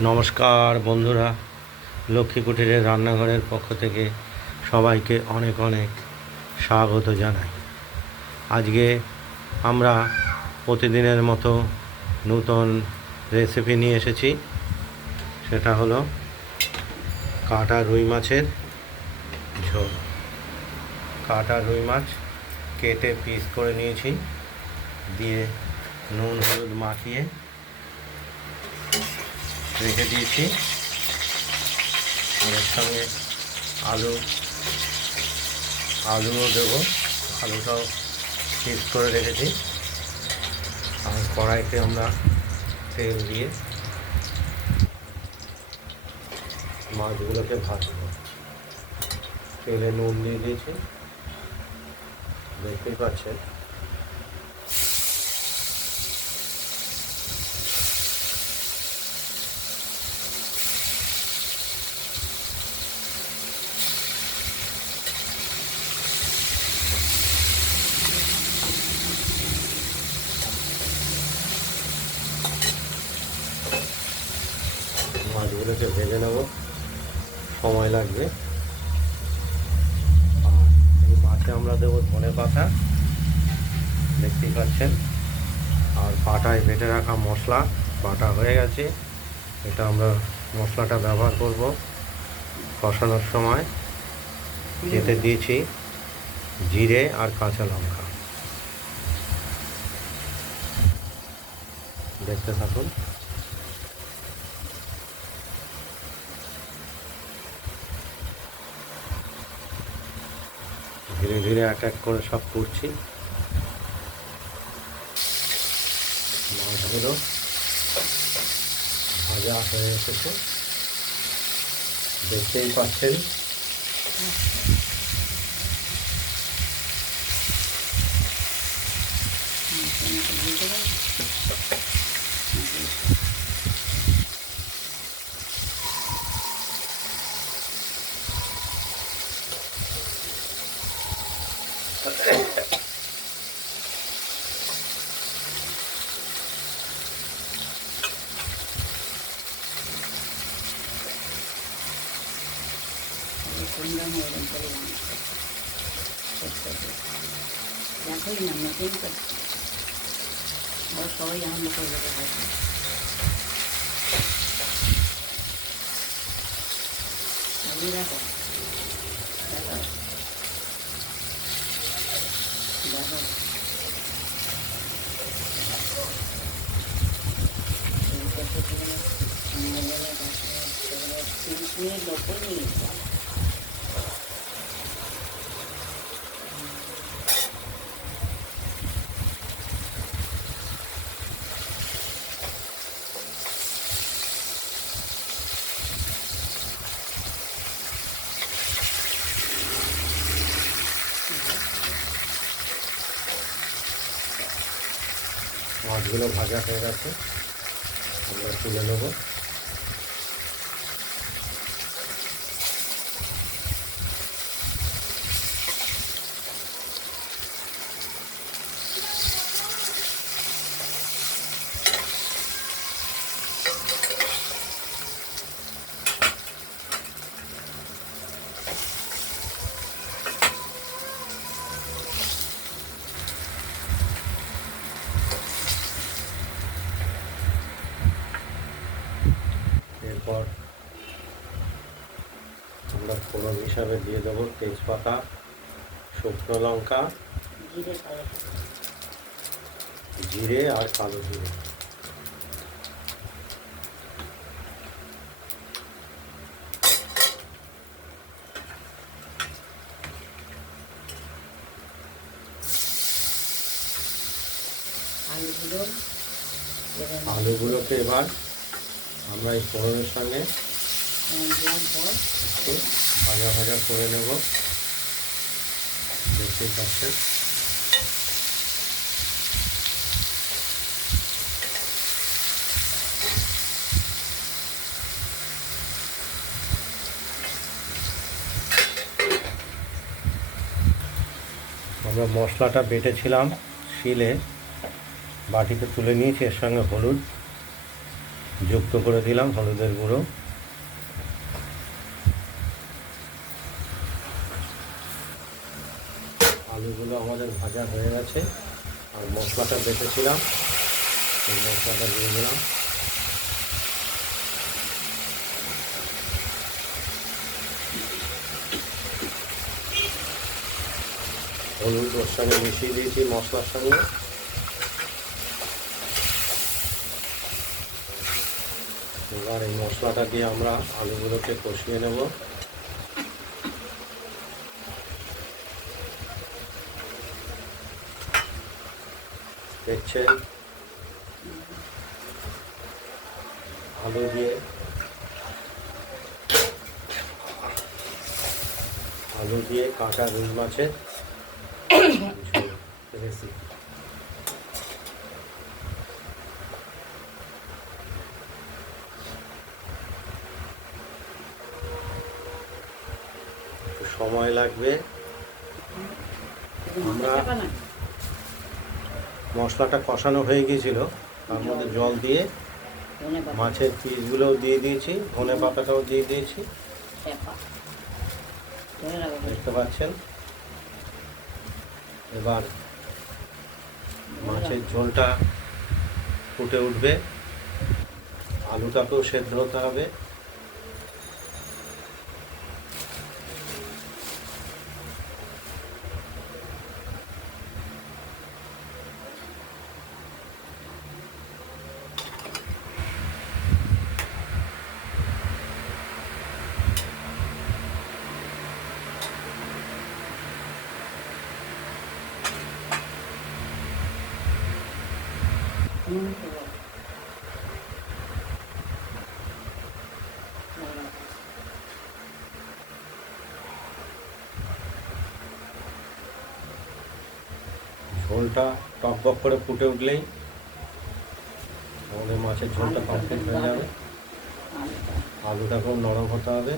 নমস্কার বন্ধুরা, লক্ষ্মী কুটিরের রান্নাঘরের পক্ষ থেকে সবাইকে অনেক অনেক স্বাগত জানাই। আজকে আমরা প্রতিদিনের মতো নতুন রেসিপি নিয়ে এসেছি। সেটা হলো কাটা রুই মাছের ঝোল। কাটা রুই মাছ কেটে পিস করে নিয়েছি। দিয়ে নুন হলুদ মাখিয়ে রেখে দিয়েছি। আর সঙ্গে আলু, আলুও দেবো। আলুটাও পিস করে রেখেছি। আর কড়াইতে আমরা তেল দিয়ে মাছগুলোকে ভাজবো। তেলে নুন দিয়ে দিয়েছি। দেখতেই পাচ্ছেন মাছগুলোকে ভেজে নেব। সময় লাগবে। আর এই আমরা দেবো ধনে পাতা। দেখতেই পাচ্ছেন। আর পাটায় বেটে রাখা মশলা। বাটা হয়ে গেছে। এটা আমরা মশলাটা ব্যবহার করব কষানোর সময়। এতে দিয়েছি জিরে আর কাঁচা লঙ্কা। দেখতে থাকুন। ধীরে ধীরে এক এক করে সব করছি। মাছগুলো ভাজা হয়ে এসেছে। দেখতেই পাচ্ছেন। Thank না নতুন তো ওরা সবাই আনন্দ করবে হয়তো এই দেখো দেখো তিরিশ মিনিট ওপর নিয়ে মাছগুলো ভাজা হয়ে গেছে আমরা তুলে নেব। এরপর আমরা ফোড়ন হিসাবে দিয়ে দেবো তেজপাতা শুকনো লঙ্কা জিরে আর কালো জিরে। আলুগুলোকে এবার আমরা এই ফোড়নের সঙ্গে? একটু ভাজা ভাজা করে নেব। দেখতেই পাচ্ছেন। আমরা মশলাটা বেটেছিলাম, শিলে। বাটিতে তুলে নিয়েছি, এর সঙ্গে হলুদ। যুক্ত করে দিলাম হলুদের গুঁড়ো। আলুগুলো আমাদের ভাজা হয়ে গেছে। আর মশলাটা বেঁচেছিলাম সেই মশলাটা দিয়ে দিলাম। হলুদ ওর সঙ্গে মিশিয়ে দিয়েছি মশলার সঙ্গে। এবার এই মশলাটা দিয়ে আমরা আলুগুলোকে কষিয়ে নেব। দেখছেন? আলু দিয়ে আলু দিয়ে কাঁচা রুই মাছের রেসিপি। সময় লাগবে। আমরা- মশলাটা কষানো হয়ে গিয়েছিল। তার মধ্যে জল দিয়ে মাছের পিসগুলোও দিয়ে দিয়েছি, ধনে পাতাটাও দিয়ে দিয়েছি। দেখতে পাচ্ছেন? এবার মাছের ঝোলটা ফুটে উঠবে। আলুটাকেও সেদ্ধ হতে হবে। ঝোলটা টক বক করে ফুটে উঠলেই আমাদের মাছের ঝোলটা কমপ্লিট হয়ে যাবে। আলুটাকেও নরম হতে হবে।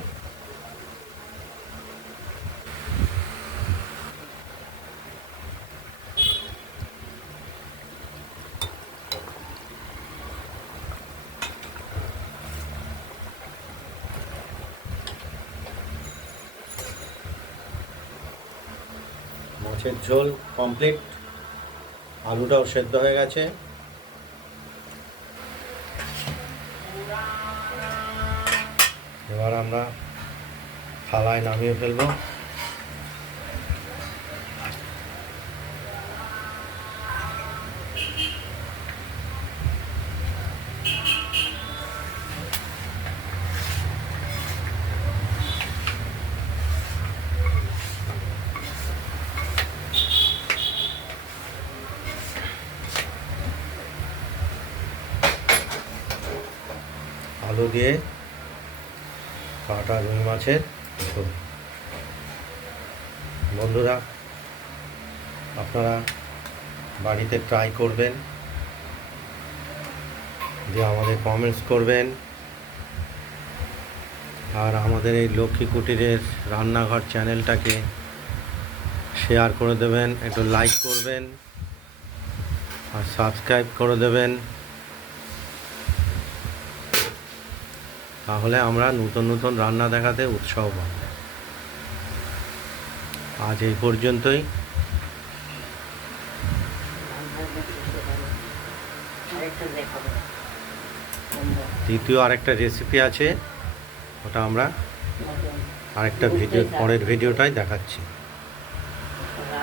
মাছের ঝোল কমপ্লিট আলুটাও সেদ্ধ হয়ে গেছে। এবার আমরা থালায় নামিয়ে ফেলব আলু দিয়ে কাটা রুই মাছের ঝোল। বন্ধুরা, আপনারা বাড়িতে ট্রাই করবেন দিয়ে আমাদের কমেন্টস করবেন। আর আমাদের এই লক্ষ্মী কুটিরের রান্নাঘর চ্যানেলটাকে শেয়ার করে দেবেন, একটু লাইক করবেন, আর সাবস্ক্রাইব করে দেবেন। তাহলে আমরা নতুন নতুন রান্না দেখাতে উৎসাহ পাব। আজ এই পর্যন্তই। দ্বিতীয় আরেকটা রেসিপি আছে, ওটা আমরা আরেকটা ভিডিও পরের ভিডিওটাই দেখাচ্ছি।